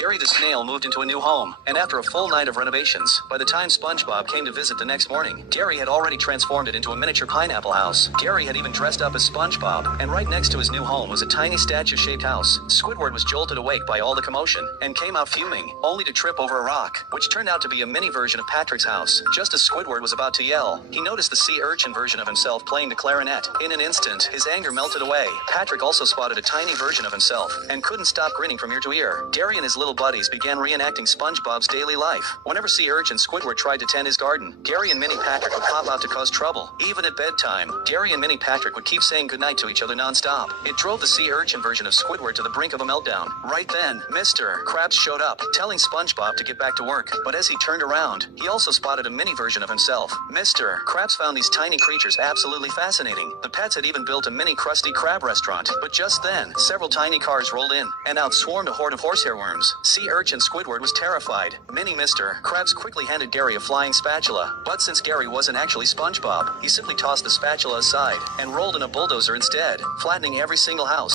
Gary the snail moved into a new home, and after a full night of renovations, by the time SpongeBob came to visit the next morning, Gary had already transformed it into a miniature pineapple house. Gary had even dressed up as SpongeBob, and right next to his new home was a tiny statue-shaped house. Squidward was jolted awake by all the commotion, and came out fuming, only to trip over a rock, which turned out to be a mini version of Patrick's house. Just as Squidward was about to yell, he noticed the sea urchin version of himself playing the clarinet. In an instant, his anger melted away. Patrick also spotted a tiny version of himself, and couldn't stop grinning from ear to ear. Gary and his little buddies began reenacting SpongeBob's daily life. Whenever sea urchin Squidward tried to tend his garden, Gary and Mini Patrick would pop out to cause trouble. Even at bedtime, Gary and Mini Patrick would keep saying goodnight to each other non-stop. It drove the sea urchin version of Squidward to the brink of a meltdown. Right then, Mr. Krabs showed up, telling SpongeBob to get back to work. But as he turned around, he also spotted a mini version of himself. Mr. Krabs found these tiny creatures absolutely fascinating. The pets had even built a mini Krusty Krab restaurant. But just then, several tiny cars rolled in, and out swarmed a horde of horsehair worms. Sea urchin Squidward was terrified. Mini Mr. Krabs quickly handed Gary a flying spatula. But since Gary wasn't actually SpongeBob, he simply tossed the spatula aside, and rolled in a bulldozer instead, flattening every single house.